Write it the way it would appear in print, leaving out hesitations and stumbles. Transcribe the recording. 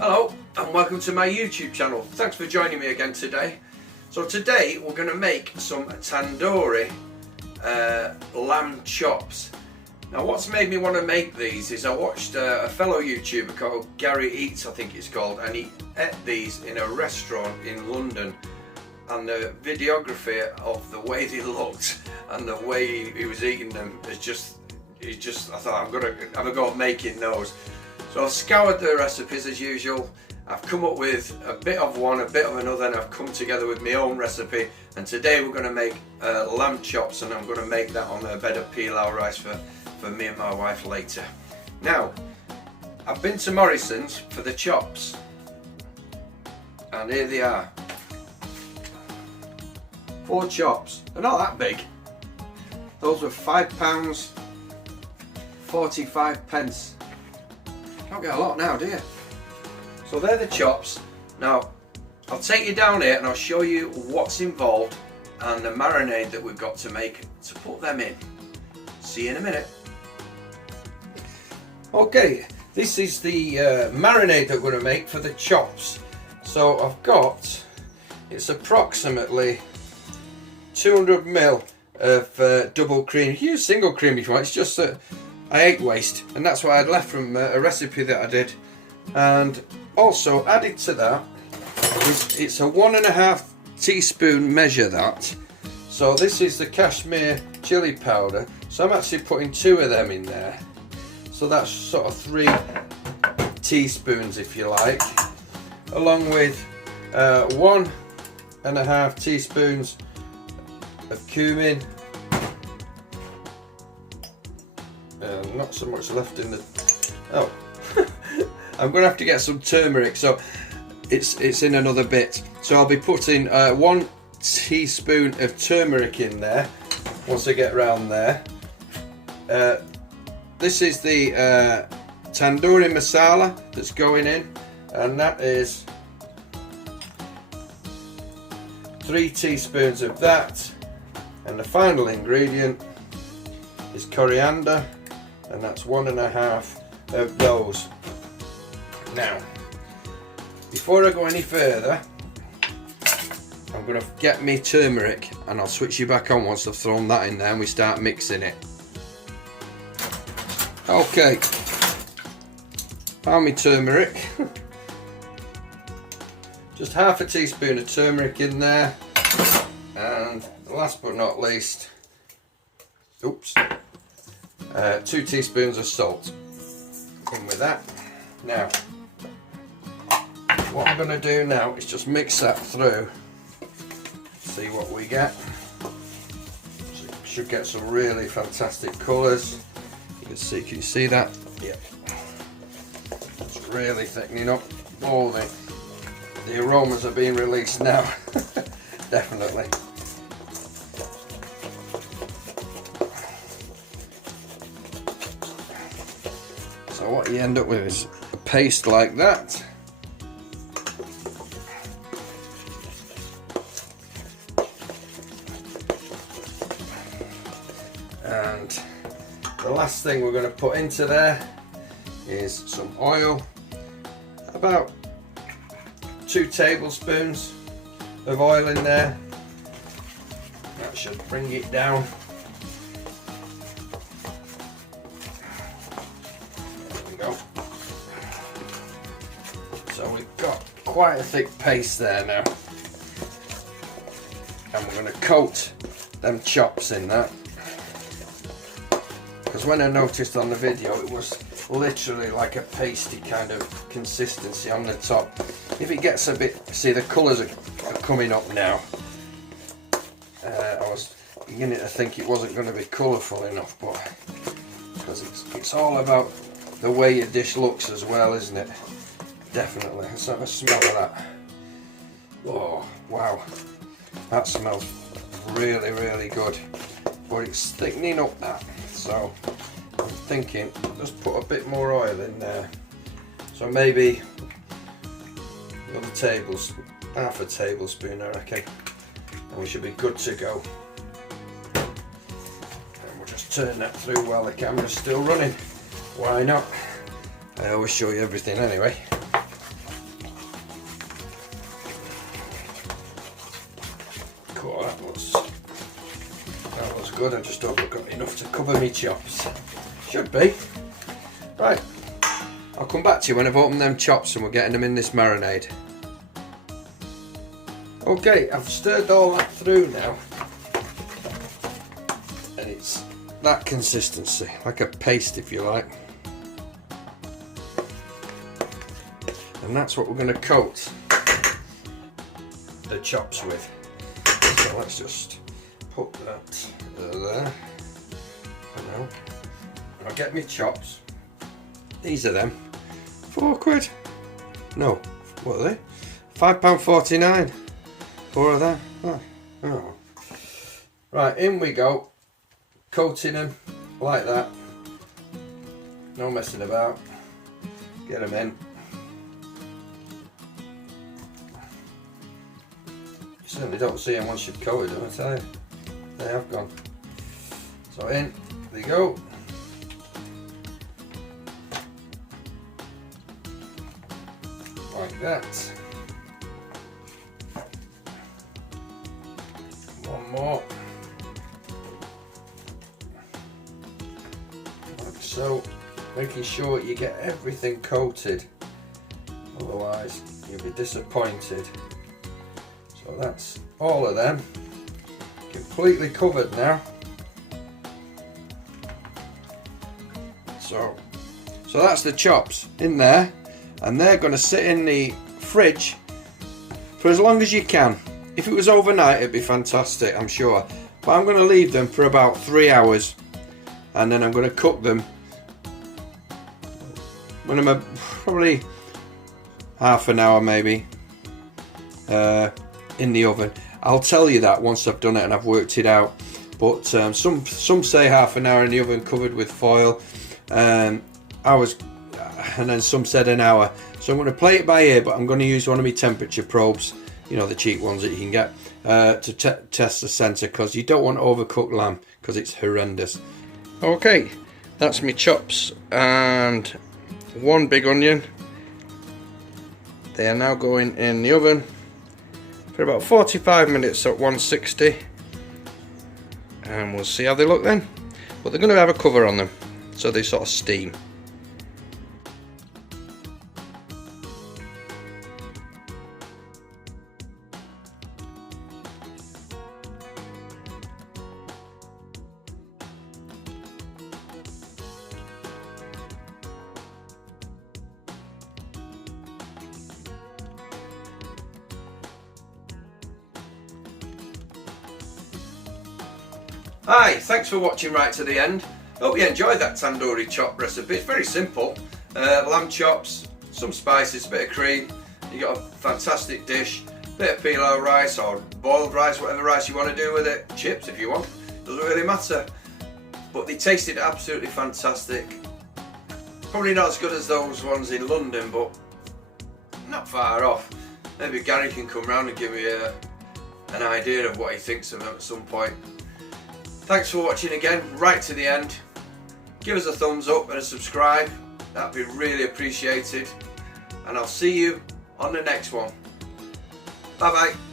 Hello and welcome to my YouTube channel. Thanks for joining me again today. So today we're going to make some tandoori lamb chops. Now what's made me want to make these is I watched a fellow YouTuber called Gary Eats, I think it's called, and he ate these in a restaurant in London, and the videography of the way they looked and the way he was eating them is just I thought I'm going to have a go at making those. So I've scoured the recipes as usual. I've come up with a bit of one, a bit of another, and I've come together with my own recipe. And today we're going to make lamb chops, and I'm going to make that on a bed of pilau rice for me and my wife later. Now, I've been to Morrison's for the chops, and here they are. 4 chops. They're not that big. Those were £5, 45 pence. Don't get a lot now, do you? So they're the chops. Now I'll take you down here and I'll show you what's involved and the marinade that we've got to make to put them in. See you in a minute. Okay, this is the marinade that we're going to make for the chops. So I've got, it's approximately 200 ml of double cream. Use single cream if you want. It's just that I ate waste, and that's what I'd left from a recipe that I did. And also added to that is it's a 1.5 teaspoon measure that. So this is the cashmere chili powder. So I'm actually putting 2 of them in there. So that's sort of 3 teaspoons if you like, along with 1.5 teaspoons of cumin. Not so much left in the... Oh, I'm going to have to get some turmeric, so it's in another bit. So I'll be putting 1 teaspoon of turmeric in there once I get around there. This is the tandoori masala that's going in, and that is 3 teaspoons of that. And the final ingredient is coriander, and that's 1.5 of those. Now, before I go any further, I'm going to get me turmeric, and I'll switch you back on once I've thrown that in there and we start mixing it. Okay, found me turmeric. Just half a teaspoon of turmeric in there, and last but not least, oops, 2 teaspoons of salt in with that. Now, what I'm going to do now is just mix that through, see what we get. So you should get some really fantastic colours. Can you see that? Yep. It's really thickening up. All the aromas are being released now. Definitely. So what you end up with is a paste like that. And the last thing we're going to put into there is some oil, about 2 tablespoons of oil in there. That should bring it down. There we go. So we've got quite a thick paste there now, and we're going to coat them chops in that. Because when I noticed on the video, it was literally like a pasty kind of consistency on the top. If it gets a bit, see the colours are coming up now. I was beginning to think it wasn't going to be colourful enough, but because it's all about the way your dish looks as well, isn't it? Definitely. Let's have a smell of that. Oh wow, that smells really, really good. But it's thickening up that. So I'm thinking just put a bit more oil in there. So maybe half a tablespoon I reckon. And we should be good to go. And we'll just turn that through while the camera's still running. Why not? I always show you everything anyway. good. I just hope I've got enough to cover me chops. Should be. Right, I'll come back to you when I've opened them chops and we're getting them in this marinade. Okay, I've stirred all that through now. And it's that consistency, like a paste if you like. And that's what we're going to coat the chops with. So let's just put that there. Now I'll get me chops. These are them. £4. No, what are they? £5.49. 4 of them. Oh. Right, in we go. Coating them like that. No messing about. Get them in. You certainly don't see them once you've coated them, I tell you. They have gone. So in they go. Like that. One more. Like so. Making sure you get everything coated. Otherwise you'll be disappointed. So that's all of them. Completely covered now. So that's the chops in there, and they're going to sit in the fridge for as long as you can. If it was overnight it'd be fantastic, I'm sure, but I'm going to leave them for about 3 hours and then I'm going to cook them when I'm probably half an hour maybe in the oven. I'll tell you that once I've done it and I've worked it out, but some say half an hour in the oven covered with foil, and then some said an hour. So I'm going to play it by ear, but I'm going to use one of my temperature probes, you know, the cheap ones that you can get, to test the centre, because you don't want overcooked lamb because it's horrendous. Okay, that's my chops and one big onion. They are now going in the oven for about 45 minutes at 160, and we'll see how they look then. But they're going to have a cover on them so they sort of steam. Hi, thanks for watching right to the end. Hope you enjoyed that tandoori chop recipe. It's very simple. Lamb chops, some spices, a bit of cream. You got a fantastic dish. Bit of pilau rice or boiled rice, whatever rice you want to do with it. Chips if you want. Doesn't really matter. But they tasted absolutely fantastic. Probably not as good as those ones in London, but not far off. Maybe Gary can come round and give me an idea of what he thinks of them at some point. Thanks for watching again, right to the end. Give us a thumbs up and a subscribe, that'd be really appreciated. And I'll see you on the next one. Bye bye.